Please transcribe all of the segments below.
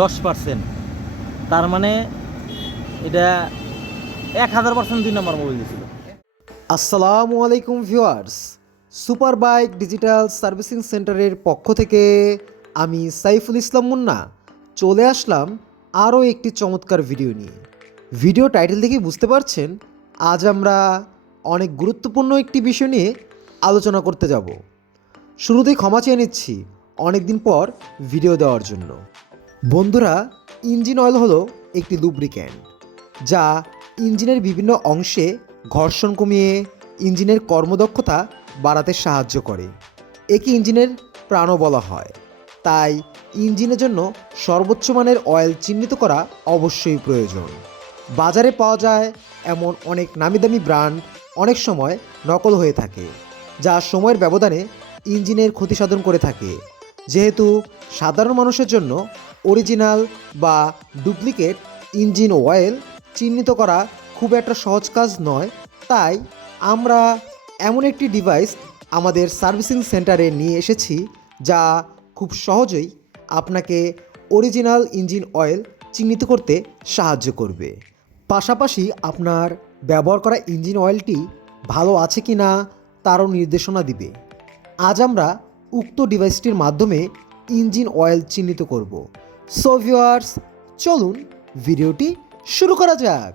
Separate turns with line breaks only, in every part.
দশ পার্সেন্ট। তার মানে এটা এক হাজার পার্সেন্ট দুই নম্বর মোবাইল দিয়েছিল।
আসসালামু আলাইকুম viewers. Super bike digital servicing সেন্টারের পক্ষ থেকে আমি সাইফুল ইসলাম মুন্না চলে আসলাম আরও একটি চমৎকার ভিডিও নিয়ে। ভিডিও টাইটেল দেখেই বুঝতে পারছেন, আজ আমরা অনেক গুরুত্বপূর্ণ একটি বিষয় নিয়ে আলোচনা করতে যাব। শুরুতেই ক্ষমা চেয়ে নিচ্ছি অনেক দিন পর ভিডিও দেওয়ার জন্য। বন্ধুরা, ইঞ্জিন অয়েল হলো একটি লুব্রিক্যান্ট যা ইঞ্জিনের বিভিন্ন অংশে ঘর্ষণ কমিয়ে ইঞ্জিনের কর্মদক্ষতা বাড়াতে সাহায্য করে। একে ইঞ্জিনের প্রাণও বলা হয়। তাই ইঞ্জিনের জন্য সর্বোচ্চ মানের অয়েল চিহ্নিত করা অবশ্যই প্রয়োজন। বাজারে পাওয়া যায় এমন অনেক নামি দামি ব্র্যান্ড অনেক সময় নকল হয়ে থাকে, যা সময়ের ব্যবধানে ইঞ্জিনের ক্ষতি সাধন করে থাকে। যেহেতু সাধারণ মানুষের জন্য অরিজিনাল বা ডুপ্লিকেট ইঞ্জিন অয়েল চিহ্নিত করা খুব একটা সহজ কাজ নয়। তাই আমরা এমন একটি ডিভাইস আমাদের সার্ভিসিং সেন্টারে নিয়ে এসেছি যা খুব সহজেই আপনাকে অরিজিনাল ইঞ্জিন অয়েল চিহ্নিত করতে সাহায্য করবে। পাশাপাশি আপনার ব্যবহার করা ইঞ্জিন অয়েলটি ভালো আছে কি না তারও নির্দেশনা দিবে। আজ আমরা উক্ত ডিভাইসটির মাধ্যমে ইঞ্জিন অয়েল চিহ্নিত করব। সো ভিউয়ার্স চলুন ভিডিওটি শুরু করা যাক।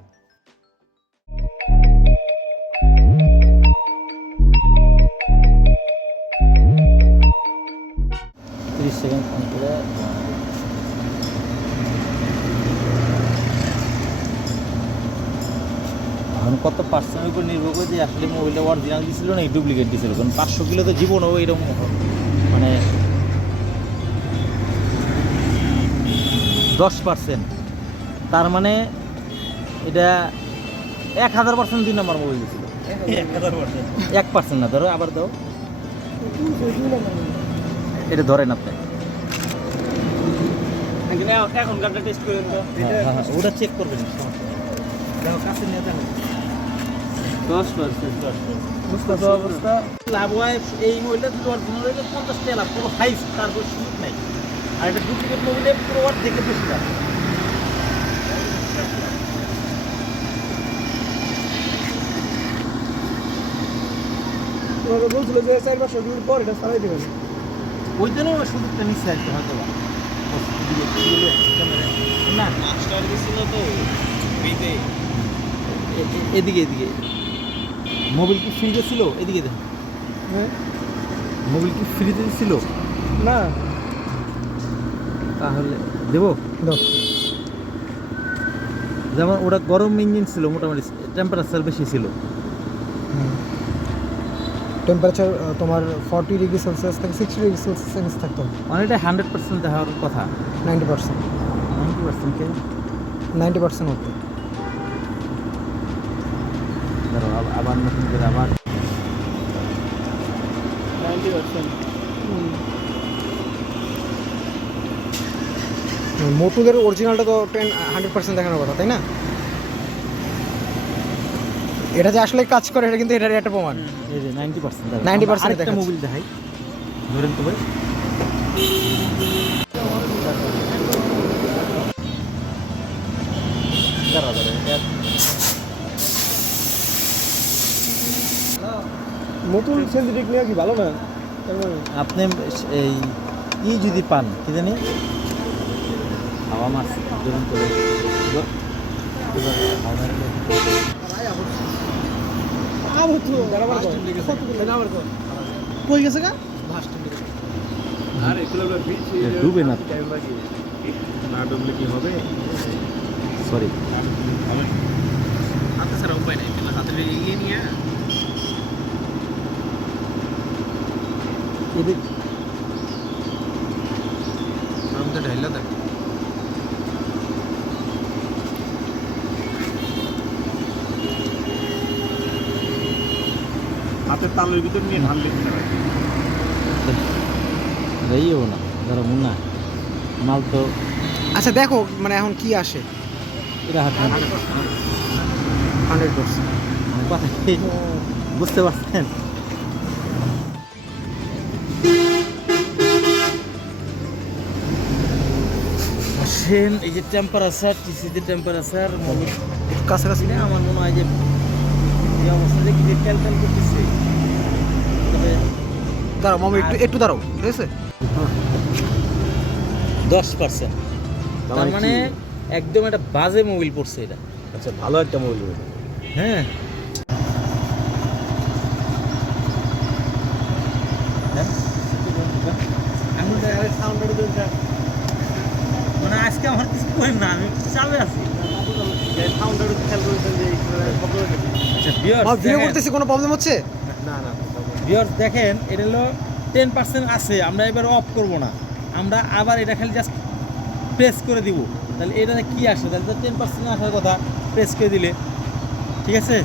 কত পার্সেন্টের উপর নির্ভর করে যে আসলে মোবাইলটা অরিজিনাল দিছিল না ডুপ্লিকেট দিছিল? কারণ পাঁচশো কিলো তো জীবনও এরকম মানে দশ পার্সেন্ট। তার মানে এটা এক হাজার পার্সেন্ট দুই নম্বর মোবাইল দিছিল। এক পার্সেন্ট। না ধরো আবার দাও। এটা ধরেন আপনি।
এখনকারটা টেস্ট করে
হ্যাঁ, হ্যাঁ, হ্যাঁ, ওটা চেক করবেন
কাছে নিয়ে দেখো দশ পার্সেন্ট
বুঝতে অবস্থা লাভ হয় এই মোবাইলটা দুটো অরিজিনাল পঞ্চাশ টাকা লাভ পুরো হাই তারপর আর এটা ডুপ্লিকেট মোবাইলে পুরো দেখে বেশি লাভ
তোমাকে বলছিল যে চার পাঁচশো দিন পর এটা দেবেন।
ওই জন্য ওই সুযোগটা নিচ্ছে আর কি হয়তো না
তো
এদিকে এদিকে। মোবাইল কি ফ্রিতে ছিল? এদিকে দেখুন
হ্যাঁ।
মোবাইল কি ফ্রিতে ছিল?
না।
তাহলে দেবো? যেমন ওটা গরম ইঞ্জিন ছিল মোটামুটি টেম্পারেচার বেশি ছিল।
টেম্পারেচার তোমার ফর্টি ডিগ্রি সেলসিয়াস থেকে সিক্সটি ডিগ্রি সেলসিয়াস থাকতো।
অনেকটা হান্ড্রেড পার্সেন্ট দেওয়ার কথা।
নাইনটি পার্সেন্ট
নাইনটি পার্সেন্ট পার্সেন্টকে
নাইনটি পার্সেন্ট হতো।
ধরো আবার নতুন করে আবার।
নাইনটি পার্সেন্ট
মোটুদের অরিজিনালটা তো টেন হান্ড্রেড পার্সেন্ট দেখানোর কথা তাই না? এটা যে আসলে কাজ করে এটা কিন্তু এটার একটা প্রমাণ।
এই যে নাইনটি পার্সেন্ট
90%
আরেকটা
দেখাচ্ছে।
মোবিল দেখাই। ধরেন তো ভাই।
নতুন সেন্সিটিভ নিয়ে কি ভালো না?
আপনি এই ই যদি পান কি জানি? হাওয়া মাছ
কই গেছে গা
এটা ডুবে না
ডুবলে কি হবে
সরি
হাতে ছাড়া উপায় নাই তুমি হাতে এগিয়ে নিয়ে
এদিক
রংটা ঢাইলা দেখ তালের ভিতর নিয়ে ঢাল দিতে হবে
যাইও না ধরো মুন্না মাল তো
আচ্ছা দেখো মানে এখন কি আসে?
এটা
হান্ড্রেড পার্সেন্ট।
কথা বুঝতে পারছেন? দেখছেন এই যে টেম্পারেচার টিসিতে টেম্পারেচার
কাছাকাছি
না? আমার মনে হয় যে যে অবস্থা দেখি যে ক্যালকাল করতেছে।
দাঁড়াও মামা একটু একটু দাঁড়াও ঠিক আছে?
দশ পার্সেন্ট তার মানে একদম একটা বাজে মোবিল পড়ছে এটা।
আচ্ছা ভালো একটা মোবাইল
হ্যাঁ। হ্যাঁ? মানে আজকে আমার কিছু না আমি চাপে আছি। আচ্ছা
ভিডিও
দেখেন-
করতেছি কোনো প্রবলেম হচ্ছে?
ভিউয়ার্স দেখেন, এটা হলো টেন পার্সেন্ট আছে, আমরা এবার অফ করব না। আমরা আবার এটা খালি জাস্ট প্রেস করে দিব। তাহলে এটা কি আসে? তাহলে তো টেন পার্সেন্ট আসার কথা প্রেস করে দিলে। ঠিক আছে?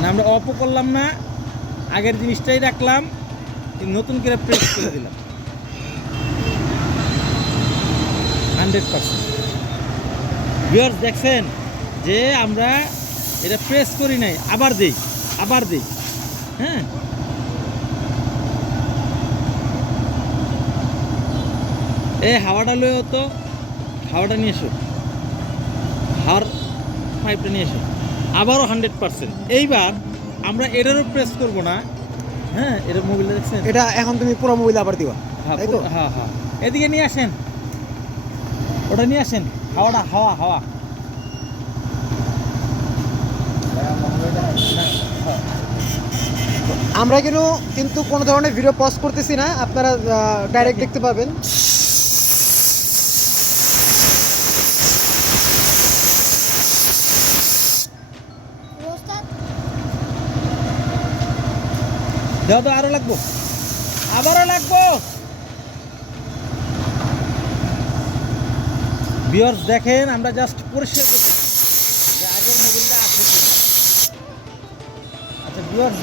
না, আমরা অফও করলাম না, আগের জিনিসটাই রাখলাম, নতুন করে প্রেস করে দিলাম। হান্ড্রেড পার্সেন্ট দেখছেন যে আমরা এটা প্রেস করি নাই আবার দেই আবার দেই। হ্যাঁ? এই হাওয়াটা লয়ে তো হাওয়াটা নিয়ে এসো। হাওয়ার পাইপটা নিয়ে এসো। আবারও হান্ড্রেড পার্সেন্ট এইবার আমরা এটারও প্রেস করব না। হ্যাঁ এটা মোবাইলটা দেখছেন?
এটা এখন তুমি পুরো মোবাইল আবার দিবা।
হ্যাঁ হ্যাঁ হ্যাঁ। এদিকে নিয়ে আসেন। ওটা নিয়ে আসেন। হাওয়াটা হাওয়া হাওয়া।
আমরা কিন্তু কিন্তু কোনো ধরনের ভিডিও পজ করতেছি না। আপনারা ডাইরেক্ট দেখতে পাবেন।
দেওয়া তো, আরও লাগবো। আবারও লাগবো। বিয়ার্স দেখেন, আমরা জাস্ট পরিষ্কার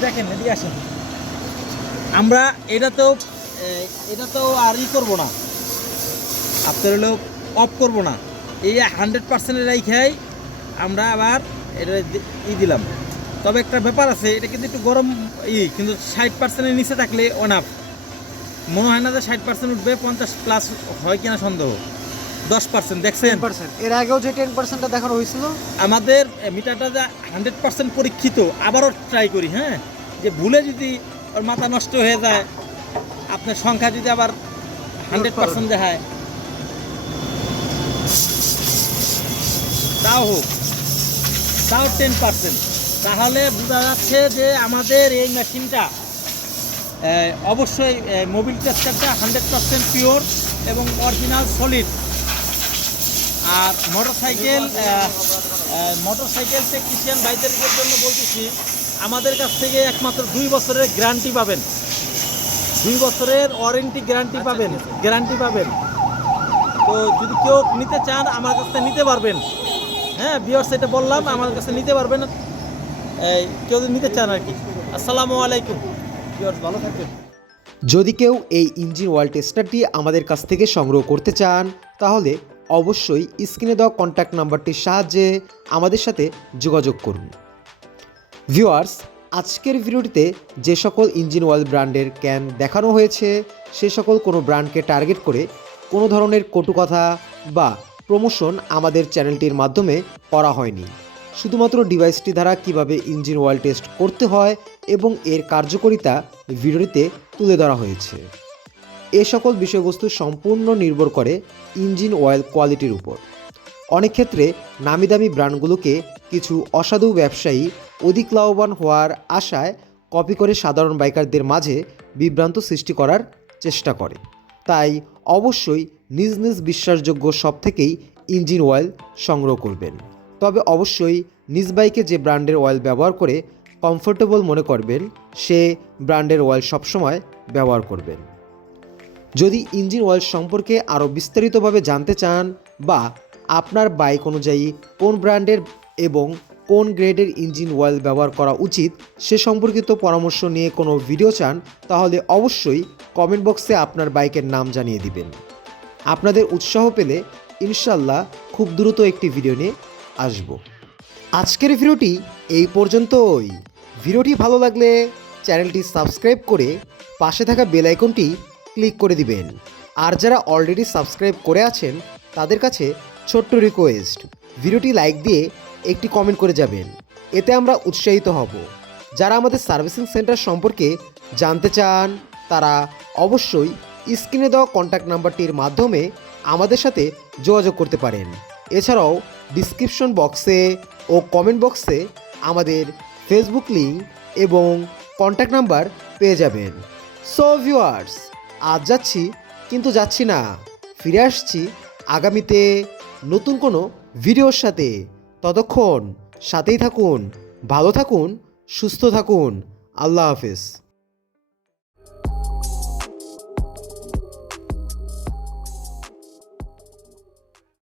দেখেন, এদিকে আসেন। আমরা এটা তো এটা তো আর ই করব না। আপনার হলো অফ করব না। এই হান্ড্রেড পার্সেন্টের রাইখাই আমরা আবার এটা ই দিলাম। তবে একটা ব্যাপার আছে, এটা কিন্তু একটু গরম ই, কিন্তু ষাট পার্সেন্টের নিচে থাকলে অনাফ মনে হয় না যে ষাট পার্সেন্ট উঠবে, পঞ্চাশ প্লাস হয় কিনা সন্দেহ। দশ পার্সেন্ট দেখছেন?
এর আগেও যে টেন পার্সেন্টটা দেখানো হয়েছিল?
আমাদের মিটারটা যা হান্ড্রেড পার্সেন্ট পরীক্ষিত আবারও ট্রাই করি হ্যাঁ? যে ভুলে যদি ওর মাথা নষ্ট হয়ে যায় আপনার সংখ্যা যদি আবার হান্ড্রেড পার্সেন্ট দেখায়। তাও হোক তাও টেন পার্সেন্ট তাহলে বোঝা যাচ্ছে যে আমাদের এই মেশিনটা অবশ্যই মোবিল টেস্টারটা হান্ড্রেড পার্সেন্ট পিওর এবং অরিজিনাল সলিড আর মোটরসাইকেল মোটরসাইকেল টেকনিশিয়ান ভাইদের জন্য বলতেছি আমাদের কাছ থেকে একমাত্র দুই বছরের গ্যারান্টি পাবেন। দুই বছরের ওয়ারেন্টি গ্যারান্টি পাবেন গ্যারান্টি পাবেন। তো যদি কেউ নিতে চান আমার কাছ থেকে নিতে পারবেন। হ্যাঁ বিয়ার্স এটা বললাম আমার কাছে নিতে পারবেন। এই কেউ যদি নিতে চান আর কি। আসসালামু আলাইকুম বিয়ার্স ভালো থাকবেন।
যদি কেউ এই ইঞ্জিন ওয়াল টেস্টারটি আমাদের কাছ থেকে সংগ্রহ করতে চান তাহলে অবশ্যই স্ক্রিনে দেওয়া কন্ট্যাক্ট নাম্বারটির সাহায্যে আমাদের সাথে যোগাযোগ করুন। ভিউয়ার্স আজকের ভিডিওটিতে যে সকল ইঞ্জিন অয়েল ব্র্যান্ডের ক্যান দেখানো হয়েছে, সে সকল কোনো ব্র্যান্ডকে টার্গেট করে কোনো ধরনের কটু কথা বা প্রমোশন আমাদের চ্যানেলটির মাধ্যমে করা হয়নি। শুধুমাত্র ডিভাইসটি দ্বারা কীভাবে ইঞ্জিন অয়েল টেস্ট করতে হয় এবং এর কার্যকারিতা ভিডিওটিতে তুলে ধরা হয়েছে। এ সকল বিষয়বস্তু সম্পূর্ণ নির্ভর করে ইঞ্জিন অয়েল কোয়ালিটির উপর। অনেক ক্ষেত্রে নামি দামি ব্র্যান্ডগুলোকে কিছু অসাধু ব্যবসায়ী অধিক লাভবান হওয়ার আশায় কপি করে সাধারণ বাইকারদের মাঝে বিভ্রান্ত সৃষ্টি করার চেষ্টা করে। তাই অবশ্যই নিজ নিজ বিশ্বাসযোগ্য সব থেকেই ইঞ্জিন অয়েল সংগ্রহ করবেন। তবে অবশ্যই নিজ বাইকে যে ব্র্যান্ডের অয়েল ব্যবহার করে কমফোর্টেবল মনে করবেন, সে ব্র্যান্ডের অয়েল সবসময় ব্যবহার করবেন। যদি ইঞ্জিন অয়েল সম্পর্কে আরও বিস্তারিতভাবে জানতে চান বা আপনার বাইক অনুযায়ী কোন ব্র্যান্ডের এবং কোন গ্রেডের ইঞ্জিন অয়েল ব্যবহার করা উচিত সে সম্পর্কিত পরামর্শ নিয়ে কোনো ভিডিও চান, তাহলে অবশ্যই কমেন্ট বক্সে আপনার বাইকের নাম জানিয়ে দিবেন। আপনাদের উৎসাহ পেলে ইনশাল্লাহ খুব দ্রুত একটি ভিডিও নিয়ে আসব। আজকের ভিডিওটি এই পর্যন্তই। ভিডিওটি ভালো লাগলে চ্যানেলটি সাবস্ক্রাইব করে পাশে থাকা বেল আইকনটি ক্লিক করে দিবেন। আর যারা অলরেডি সাবস্ক্রাইব করে আছেন, তাদের কাছে ছোট্ট রিকোয়েস্ট ভিডিওটি লাইক দিয়ে একটি কমেন্ট করে যাবেন। এতে আমরা উৎসাহিত হব। যারা আমাদের সার্ভিসিং সেন্টার সম্পর্কে জানতে চান, তারা অবশ্যই স্ক্রিনে দেওয়া কন্ট্যাক্ট নাম্বারটির মাধ্যমে আমাদের সাথে যোগাযোগ করতে পারেন। এছাড়াও ডিসক্রিপশন বক্সে ও কমেন্ট বক্সে আমাদের ফেসবুক লিঙ্ক এবং কন্ট্যাক্ট নাম্বার পেয়ে যাবেন। সো ভিউয়ার্স আজ যাচ্ছি, কিন্তু যাচ্ছি না। ফিরে আসছি আগামীতে নতুন কোনো ভিডিওর সাথে। ততক্ষণ সাথেই থাকুন, ভালো থাকুন, সুস্থ থাকুন। আল্লাহ হাফেজ।